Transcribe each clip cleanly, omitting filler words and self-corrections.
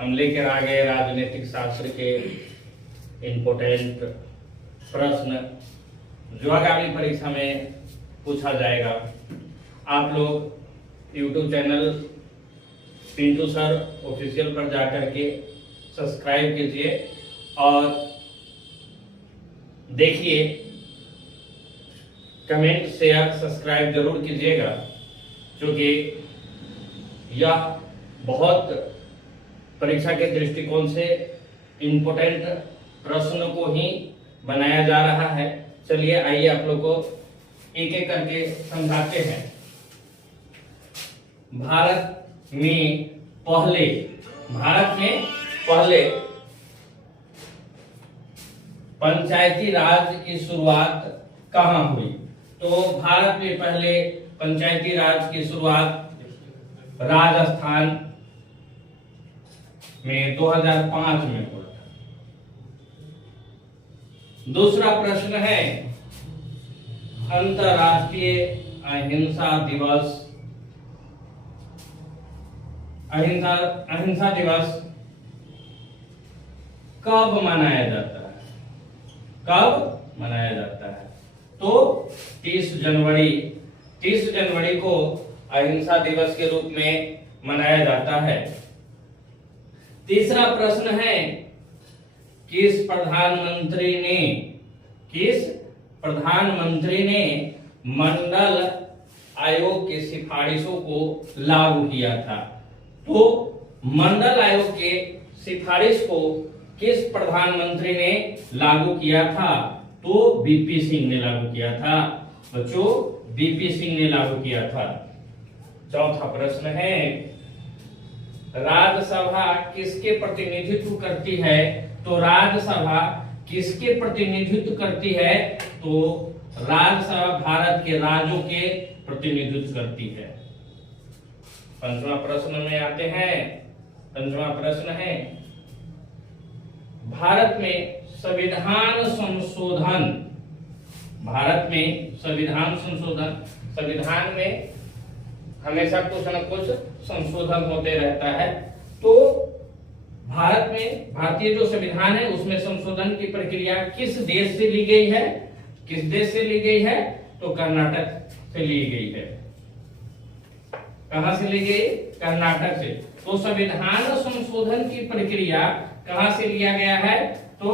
हम लेकर आ गए राजनीतिक शास्त्र के इम्पोर्टेंट प्रश्न जो आगामी परीक्षा में पूछा जाएगा। आप लोग YouTube channel Pintu sir official पर जाकर के सब्सक्राइब कीजिए और देखिए, कमेंट शेयर सब्सक्राइब जरूर कीजिएगा, क्योंकि यह बहुत परीक्षा के दृष्टिकोण से इम्पोर्टेंट प्रश्नों को ही बनाया जा रहा है। चलिए आइए आप लोग को एक एक करके समझाते हैं। भारत में पहले पंचायती राज की शुरुआत कहाँ हुई? तो भारत में पहले पंचायती राज की शुरुआत राजस्थान में 2005 में हुआ था। दूसरा प्रश्न है, अंतर्राष्ट्रीय अहिंसा दिवस कब मनाया जाता है? तो 30 जनवरी को अहिंसा दिवस के रूप में मनाया जाता है। तीसरा प्रश्न है, किस प्रधानमंत्री ने मंडल आयोग की सिफारिशों को लागू किया था? तो मंडल आयोग के सिफारिश को किस प्रधानमंत्री ने लागू किया था? तो बीपी सिंह ने लागू किया था। बच्चों, बीपी सिंह ने लागू किया था। चौथा प्रश्न है, राज्यसभा किसके प्रतिनिधित्व करती है? तो राज्यसभा किसके प्रतिनिधित्व करती है? तो राज्यसभा भारत के राज्यों के प्रतिनिधित्व करती है। पंचवा प्रश्न में आते हैं। पंचवा प्रश्न है, भारत में संविधान में हमेशा कुछ न कुछ संशोधन होते रहता है। तो भारत में भारतीय जो संविधान है उसमें संशोधन की प्रक्रिया किस देश से ली गई है? तो कर्नाटक से ली गई है। कहां से ली गई? कर्नाटक से। तो संविधान संशोधन की प्रक्रिया कहां से लिया गया है? तो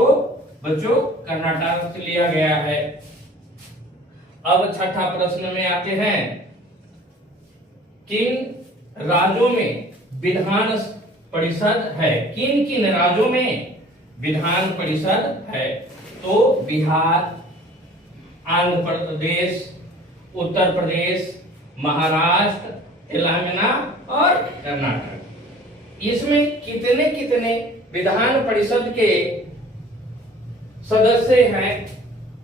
बच्चों, कर्नाटक से लिया गया है। अब छठा प्रश्न में आते हैं, किन राज्यों में विधान परिषद है? किन राज्यों में विधान परिषद है? तो बिहार, आंध्र प्रदेश, उत्तर प्रदेश, महाराष्ट्र, तेलंगाना और कर्नाटक। इसमें कितने विधान परिषद के सदस्य हैं?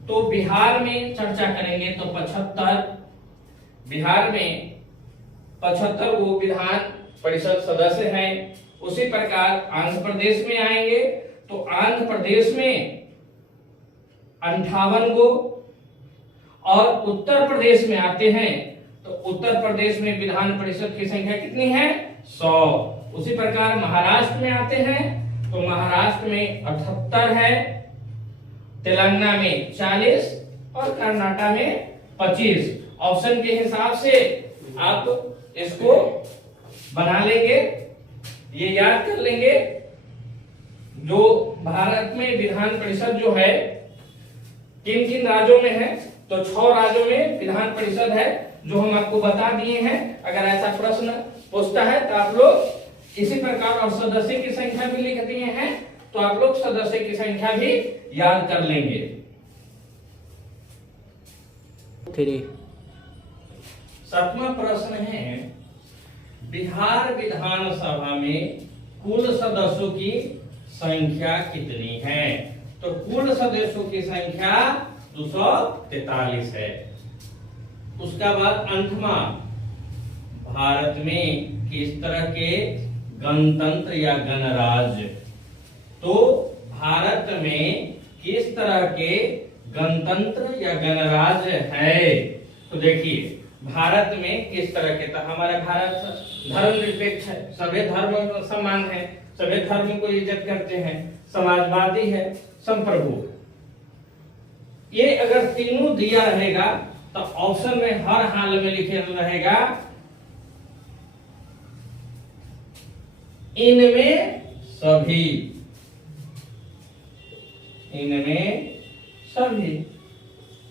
तो बिहार में चर्चा करेंगे तो 75, बिहार में 75 वो विधान परिषद सदस्य हैं। उसी प्रकार आंध्र प्रदेश में आएंगे तो आंध्र प्रदेश में 58 गो, और उत्तर प्रदेश में आते हैं तो उत्तर प्रदेश में विधान परिषद की संख्या कितनी है? 100। उसी प्रकार महाराष्ट्र में आते हैं तो महाराष्ट्र में 78 है, तेलंगाना में 40 और कर्नाटक में 25। ऑप्शन के हिसाब से आप इसको बना लेंगे, ये याद कर लेंगे। जो भारत में विधान परिषद जो है किन राज्यों में है? तो 6 राज्यों में विधान परिषद है, जो हम आपको बता दिए हैं। अगर ऐसा प्रश्न पूछता है तो आप लोग इसी प्रकार, और सदस्य की संख्या भी लिख दिए हैं तो आप लोग सदस्य की संख्या भी याद कर लेंगे। सातवां प्रश्न है, बिहार विधानसभा में कुल सदस्यों की संख्या कितनी है? तो कुल सदस्यों की संख्या 243 है। उसका बाद अंतमा, भारत में किस तरह के गणतंत्र या गणराज्य? तो भारत में किस तरह के गणतंत्र या गणराज्य है? तो देखिए, भारत में किस तरह के, तो हमारा भारत धर्मनिरपेक्ष है, सभी धर्म समान है। सभी धर्म को इज्जत करते हैं, समाजवादी है, संप्रभु है। ये अगर तीनों दिया रहेगा तो ऑप्शन में हर हाल में लिखे रहेगा इनमें सभी, इनमें सभी।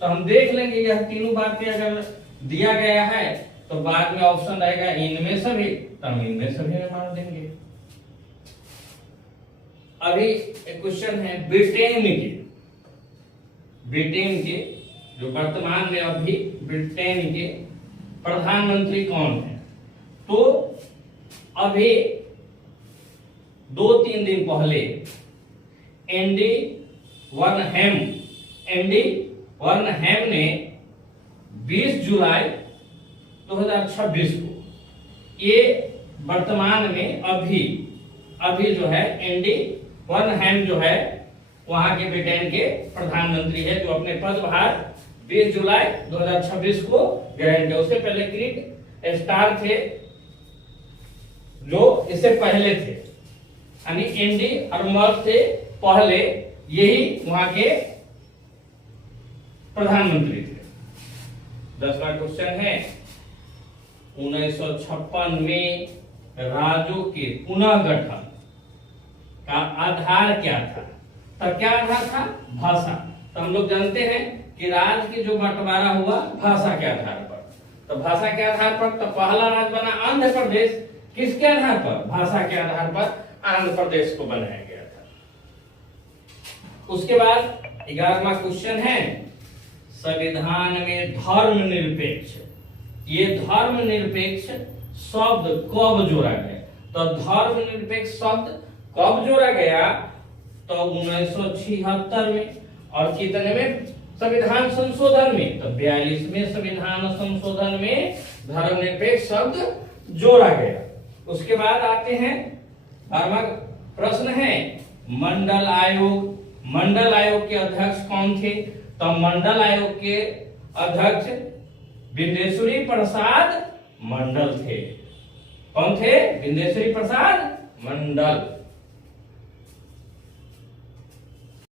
तो हम देख लेंगे यह तीनों बातें अगर दिया गया है तो बाद में ऑप्शन रहेगा इनमें सभी, तो हम इनमें सभी में मान देंगे। अभी एक क्वेश्चन है ब्रिटेन के जो वर्तमान में अभी ब्रिटेन के प्रधानमंत्री कौन है? तो अभी 2-3 दिन पहले एंडी वरनहैम ने 20 जुलाई 2026 को, ये वर्तमान में अभी जो है एंडी वरनहैम जो है वहां के ब्रिटेन के प्रधानमंत्री है, जो अपने पदभार 20 जुलाई 2026 को ग्रहण किया। उससे पहले क्रीट स्टार थे जो इससे पहले थे, यानी एंडी अर्मर से पहले यही वहां के प्रधानमंत्री थे। 10वां क्वेश्चन है 1956 में राज्यों के पुनः गठन का आधार क्या था? तो क्या आधार था? भाषा। तो हम लोग जानते हैं कि राज्य की जो बंटवारा हुआ भाषा के आधार पर, तो भाषा के आधार पर तो पहला राज्य बना आंध्र प्रदेश। किसके आधार पर? भाषा के आधार पर आंध्र प्रदेश को बनाया गया था। उसके बाद 11वां क्वेश्चन है संविधान में धर्मनिरपेक्ष, ये धर्मनिरपेक्ष शब्द कब जोड़ा गया? तो धर्मनिरपेक्ष शब्द कब जोड़ा गया? तो 1976 में। और कितने में? संविधान संशोधन में। तो 42वें संविधान संशोधन में धर्मनिरपेक्ष शब्द जोड़ा गया। उसके बाद आते हैं 12वां प्रश्न है मंडल आयोग। मंडल आयोग के अध्यक्ष कौन थे? तो मंडल आयोग के अध्यक्ष बिंदेश्वरी प्रसाद मंडल थे। कौन थे? बिंदेश्वरी प्रसाद मंडल।